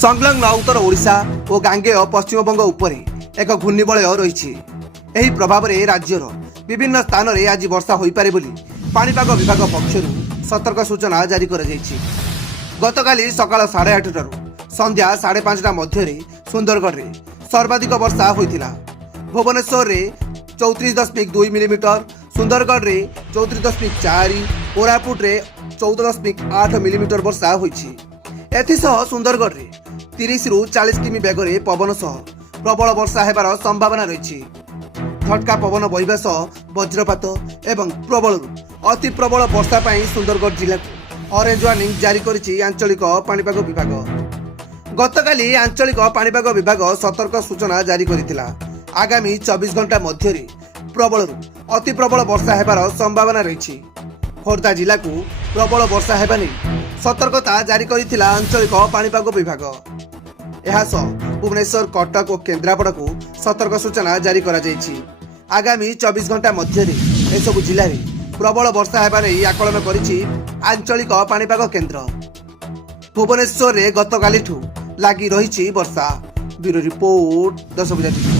संलग्न उत्तर ओडिशा और गांगेय पश्चिमबंग उपरे एक घूर्णिबलय रही। यही प्रभाव में राज्यर विभिन्न स्थान में आज वर्षा हो पारे बोली पाणीपाग विभाग पक्षर सतर्क सूचना जारी कर गतकाली सकाळ 8:30 संध्या 5:30 मध्य सुंदरगढ़ में सर्वाधिक वर्षा होता। भुवनेश्वर में 34.2 मिलीमीटर, सुंदरगढ़ में 34.4, कोरापुट में 14.8 मिलीमीटर वर्षा होती। एथिसह सुंदरगढ़ में 30 ରୁ 40 किमी बेगरे पवन सह प्रबल वर्षा हेबार संभावना रही। झटका पवन बहिबा सह वज्रपात एवं प्रबल अति प्रबल वर्षा पर सुंदरगढ़ जिला को ऑरेंज वार्निंग जारी करिछि आंचलिक पाणीपाग विभाग। गतकाली आंचलिक पाणीपाग विभाग सतर्क सूचना जारी करिथिला। आगामी 24 घंटा मध्य प्रबल अति प्रबल वर्षा हेबार संभावना रही। खोर्धा जिला को प्रबल वर्षा हेबा नै सतर्कता जारी करिथिला आंचलिक पाणीपाग विभाग। एहासह भुवनेश्वर, कटक और केन्द्रापड़ा को सतर्क सूचना जारी करा जायछि। आगामी 24 घंटा मध्य एसबु जिले में प्रबल वर्षा हेबा नै आकलन करिछि आंचलिक पाणीपाग केन्द्र। भुवनेश्वर में गतकाली लगी रही वर्षा। ब्यूरो रिपोर्ट 10 बजे।